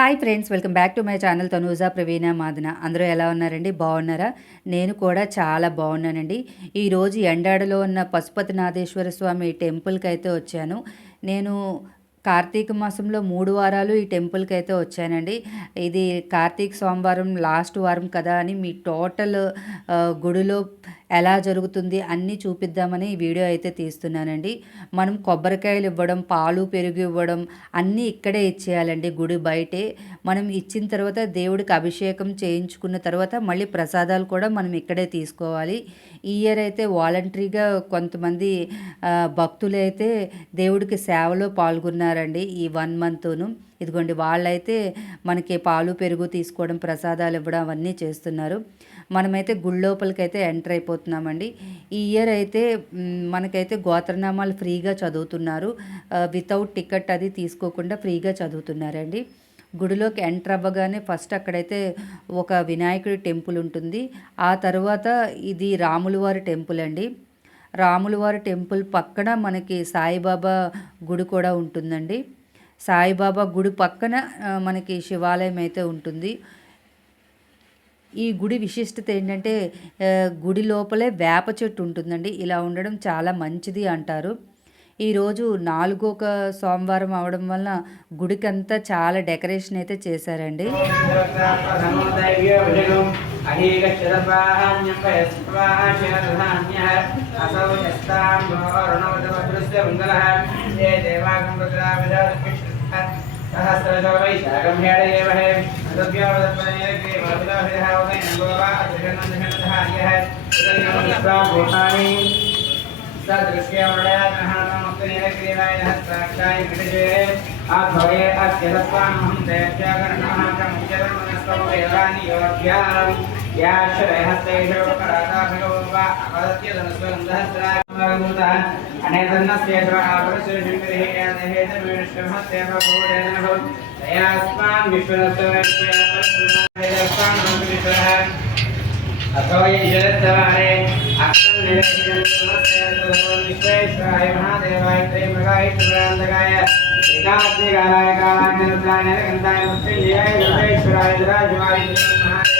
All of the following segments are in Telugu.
Hi friends welcome back to my channel Tanuja Praveena Madana అందరూ ఎలా ఉన్నారండి? బాగున్నారా? నేను కూడా చాలా బాగున్నానండి. ఈరోజు ఎండాడలో ఉన్న పశుపతినాథేశ్వర స్వామి టెంపుల్కి అయితే వచ్చాను. నేను కార్తీక మాసంలో మూడు వారాలు ఈ టెంపుల్కి అయితే వచ్చానండి. ఇది కార్తీక సోమవారం లాస్ట్ వారం కదా అని మీ టోటల్ గుడిలో ఎలా జరుగుతుంది అన్నీ చూపిద్దామని ఈ వీడియో అయితే తీస్తున్నానండి. మనం కొబ్బరికాయలు ఇవ్వడం పాలు పెరుగు ఇవ్వడం అన్నీ ఇక్కడే ఇచ్చేయాలండి గుడి బయటే. మనం ఇచ్చిన తర్వాత దేవుడికి అభిషేకం చేయించుకున్న తర్వాత మళ్ళీ ప్రసాదాలు కూడా మనం ఇక్కడే తీసుకోవాలి. ఈ ఇయర్ అయితే వాలంటరీగా కొంతమంది భక్తులైతే దేవుడికి సేవలో పాల్గొన్నారు. పాల్గొన్నారండి ఈ వన్ మంత్ను. ఇదిగోండి వాళ్ళైతే మనకి పాలు పెరుగు తీసుకోవడం ప్రసాదాలు ఇవ్వడం అవన్నీ చేస్తున్నారు. మనమైతే గుడి లోపలికి అయితే ఎంటర్ అయిపోతున్నామండి. ఈ ఇయర్ అయితే మనకైతే గోత్రనామాలు ఫ్రీగా చదువుతున్నారు. వితౌట్ టికెట్ అది తీసుకోకుండా ఫ్రీగా చదువుతున్నారండి. గుడిలోకి ఎంటర్ అవ్వగానే ఫస్ట్ అక్కడైతే ఒక వినాయకుడి టెంపుల్ ఉంటుంది. ఆ తర్వాత ఇది రాములవారి టెంపుల్ అండి. రాములవారి టెంపుల్ పక్కన మనకి సాయిబాబా గుడి కూడా ఉంటుందండి సాయిబాబా గుడి పక్కన మనకి శివాలయం అయితే ఉంటుంది ఈ గుడి విశిష్టత ఏంటంటే గుడి లోపలే వేప చెట్టు ఉంటుందండి ఇలా ఉండడం చాలా మంచిది అంటారు ఈరోజు నాలుగొక సోమవారం అవడం వల్ల గుడికంతా చాలా డెకరేషన్ అయితే చేశారండి अहीगच्छदपाहान्यपयस्पाहान्यः असौ यस्तां गौरणवदवदृश्य मङ्गलः ये देवागं रुद्राविदाकृष्णः सहस्रशो वैशाखं हेडयेवहे आध्वर्ये अत्यलत्वामहं दैत्यागणः च मुख्यधर्मनस्तमवेदानि योग्याम् अथो यज्ञरे अक्षम निरक्षिणं समस्य भगवान् विश्वेश्वराय महादेवाय त्रयमगाय सुरान्तकाय एकाग्निकालाय कालाग्निरुद्राय नरकन्ताय मुक्तिलियाय लोकेश्वराय दुराजवाय महादेव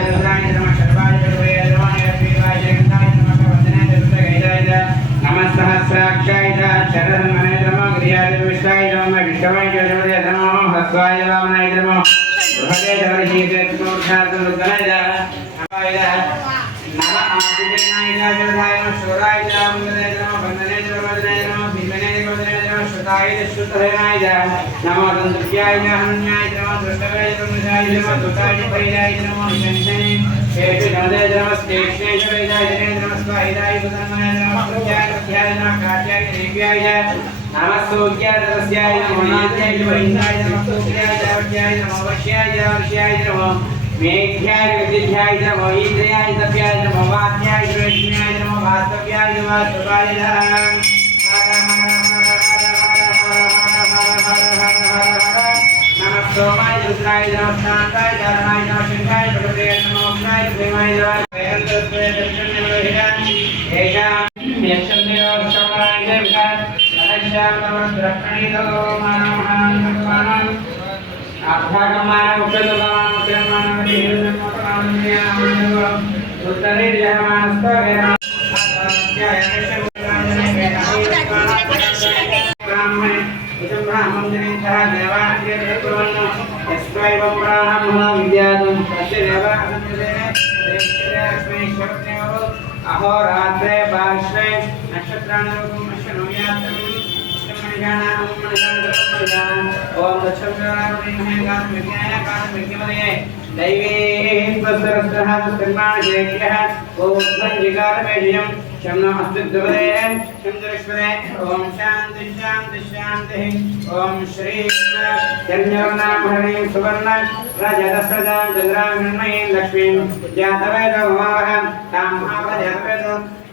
చంద్రాయ నమః శర్వాయ చతుర్వేద నమః శ్రీవాయ జగన్నాయ నమః వందనాయ చతుర్వేదాయ నమః సహస్రాక్షాయ శరణమనే నమః క్రియాయ విశ్వాయ నమః విశ్వమాయ చతుర్వేద నమః హస్వాయ వామనాయ నమః బృహదే దవర్హీతే త్రిమూర్ధార్థం రుద్రాయ నమాయ నమ ఆదిజనాయ జగదాయ నమః శూరాయ చాముందనాయ నమః వందనాయ వదనాయ నమః భీమనాయ వదనాయ నమః శుతాయ శుద్ధనాయ నమో దంద్యాయ హన్యాయ నమః దృష్టవాయ నమః నమః దుతాయ పరియాయ నమః శంశనే శేష నదే నమః శ్రేష్ఠేశ్వరాయ నమః స్వాహిదాయ వదనాయ నమః ప్రత్యాయ ప్రత్యాయ నమః కాట్యాయ దేవ్యాయ నమః సూర్యాయ రస్యాయ నమః నాట్యాయ వైందాయ నమః సూర్యాయ దేవ్యాయ నమః వశ్యాయ వర్ష్యాయ నమః మేఘ్యాయ విద్యాయ నమః ఇంద్రియాయ దవ్యాయ నమః వాద్యాయ వైష్ణ్యాయ నమః వాస్తవ్యాయ వాస్తవాయ అహోరాత్రే పార్శ్వే నక్షత్రాణరూపం రూపం ఓం ओम लक्ष्म्योरामहे दैवेश्वरस्तः सर्वाणेभ्यः ओम सञ्जिकारमेजयम् शं नमः। अस्तिद्वदे शं दृष्वदे ओम शांति शांति शांति ओम श्री चन्द्रनामहरे सुवर्ण रजतसदां चन्द्रामृण्मयीं लक्ष्मीं जातवेदो भावः तां भावजातवेदो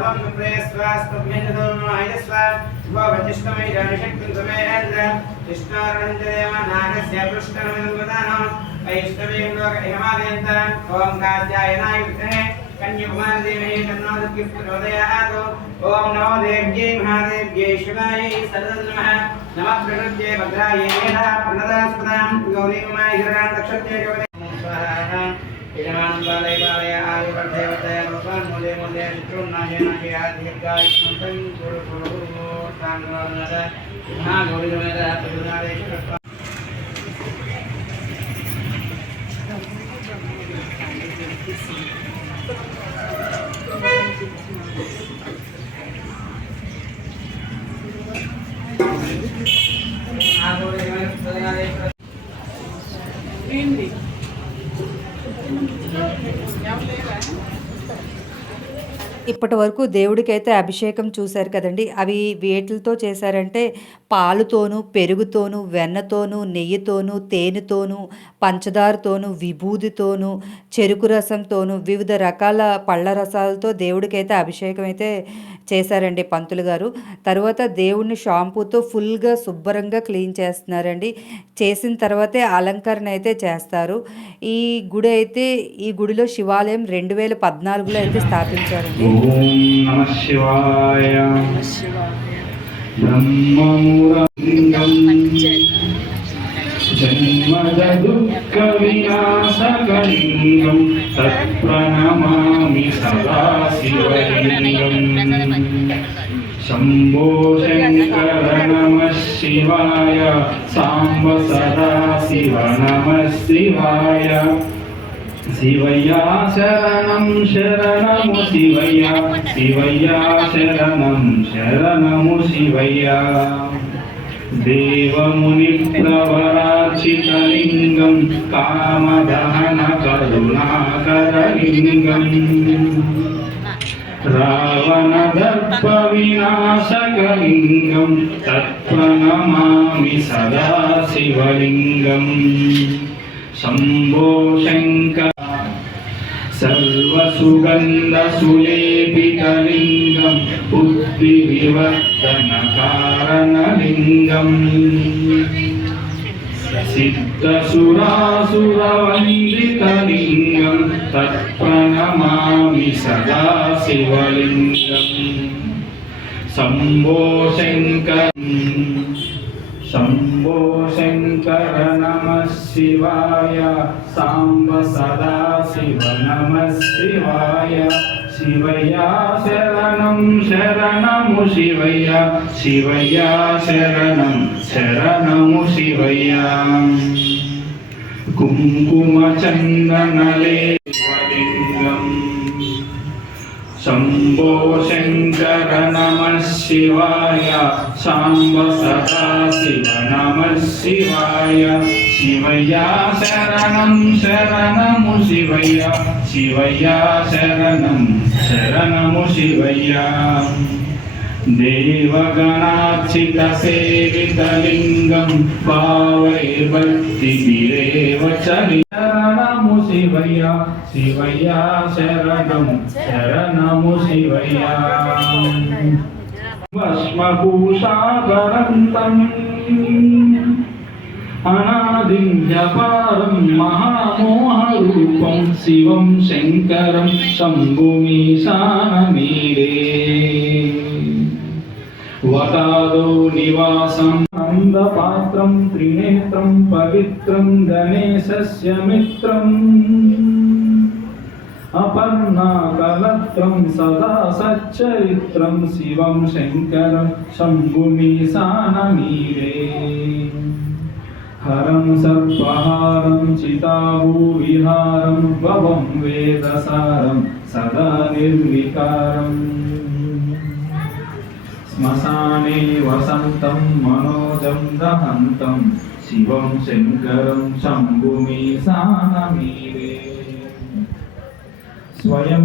नवम विप्रेस्वास्तभ्यजतम् आयस्व वजिष्ठमैरानिषक्तिन्तमेरन्द्रम् कृष्णारणञ्जयमानानस्य पृष्ठनमिदुपदानम् वैष्णवीं लोक इमादयन्तरम् ॐ कात्यायनाय विद्महे कन्यकुमारदेवये तन्नादुर्गिप्रोदयात् ॐ नमो देव्यै महादेव्यै शिवायै सरदनमः नमः। प्रणृत्ये भद्रायै वेदा प्रणदास्पदां गौरीमाय हिरणां दक्षत्ये स्वाहा। యజమానందాలయ ఆయుర్దేవతయ రూపాన్ మూలే మూలే నిత్యున్నాయ నాయ దీర్ఘాయుష్మంతం గురు గురు సాంగ్రాజ నా ఏంటి ఇప్పటి వరకు దేవుడికైతే అభిషేకం చూశారు కదండి. అవి వేటిలతో చేశారంటే పాలుతోనూ పెరుగుతోనూ వెన్నతోనూ నెయ్యితోనూ తేనెతోనూ పంచదారతోనూ విభూదితోనూ చెరుకు రసంతోనూ వివిధ రకాల పళ్ళ రసాలతో దేవుడికైతే అభిషేకం అయితే చేశారండి పంతులు గారు. తర్వాత దేవుడిని షాంపూతో ఫుల్గా శుభ్రంగా క్లీన్ చేస్తున్నారండి. చేసిన తర్వాతే అలంకరణ అయితే చేస్తారు. ఈ గుడి అయితే ఈ గుడిలో శివాలయం రెండు వేల పద్నాలుగులో అయితే స్థాపించారండి. ఓం నమ శివాయ. బ్రహ్మమురలింగం జన్మద దుఃఖ వినాశకలింగం తత్ప్రణమామి సదా శివలింగం శంభో శంకర నమ శివాయ సాంబ సదా శివ నమ శివాయ శివయ్య శరణం శరణము శివయ్య శివయ్య శరణం శరణము శివయ్య దేవముని ప్రవరాచితలింగం కామదహన కరుణాకరలింగం. రావణ దర్ప వినాశకలింగం తత్వనమామి సదా శివలింగం శంభో శంకర सर्वसुगन्धसुलेपितलिङ्गं बुद्धिविवर्तनकारणलिङ्गम् सिद्धसुरासुरवन्दितलिङ्गं तत्प्रणमामि सदा शिवलिङ्गम् शम्भो शङ्कर शम्भो शङ्कर नमः शिवाय साम्ब सदा शिव नमः शिवाय शिवया शरणं शरणमु शिवया शिवया शरणं शरणमु शिवया कुङ्कुमचन्दनलेवलिङ्गम् शम्भो शङ्कर नमः शिवाय साम्ब सदा शिव नमः शिवाय శివయ్యా శరణం శరణము శివయ్యా శివయ్యా శరణం శరణము శివయ్యా देवगणार्चित सेवितलिङ्गं भावै भक्तिभिरेव शरणमु शिवया शिवया शरणं शरणमु शिवया। भस्मभूषागरन्तम् అనాదింద్యపారం మహామోహరూపం శివం శంకరం శంభుమీశానమీడే. వతాదో నివాసం నందపాత్రం త్రినేత్రం పవిత్రం గణేశస్య మిత్రం. అపర్ణాకలత్రం సదా సచ్చరిత్రం శివం శంకరం శంభుమీశానమీడే. హరం సర్పహారం చితాభూవిహారం భవం వేదసారం సదా నిర్వికారం శ్మశానే వసంతం మనోజం దహంతం శివం శంకరం శంభుమీశానమీరే స్వయం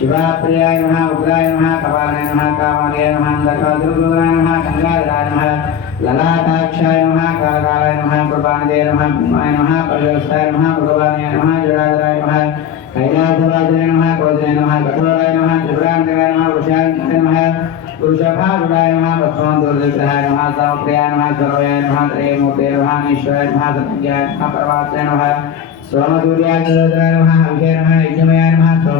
शिवाप्रियाय नमः, उग्राय नमः, कपालाय नमः कामालय नमः अन्धकादुर्गोराय नमः गङ्गाधराय नमः, ललाटाक्षाय नमः, कालकालाय नमः कृपाणदे नमः, भीमाय नमः परिवस्ताय नमः, भगवानाय नमः जडाधराय नमः कैलासवासने नमः क्रोधने नमः, कठोराय नमः, त्रिपुरान्तकाय नमः, वृषान्तकाय नमः पुरुषभागुडाय नमः भक्ष्मन्दुर्विग्रहाय नमः, सामप्रियाय नमः सर्वयाय नमः त्रयमूर्ते नमः ईश्वराय नमः नमः नमः नमः नमः, यज्ञमयाय नमः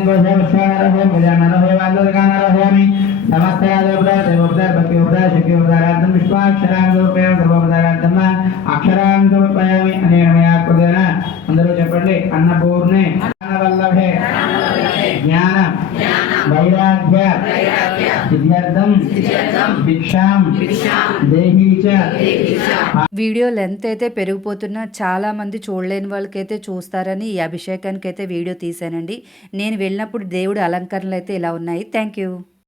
అంకుశోక్షారహోం గజానరహో వాందోదకానరహోమి సమస్తయాదోపదాయ దైవోపదాయ శక్తి ఉపదారార్థం విశ్వాక్షరాంగోపయం సర్వోపదారార్థం అక్షరాంగోపయామి అనే మయాత్మదేన అందరూ చెప్పండి అన్నపూర్ణే వైరాగ్య సిద్ధ్యర్థం భిక్షాం వీడియో లెంత్ అయితే పెరిగిపోతున్నా చాలామంది చూడలేని వాళ్ళకైతే చూస్తారని ఈ అభిషేకానికి అయితే వీడియో తీశానండి. నేను వెళ్ళినప్పుడు దేవుడి అలంకరణలు అయితే ఇలా ఉన్నాయి. Thank you.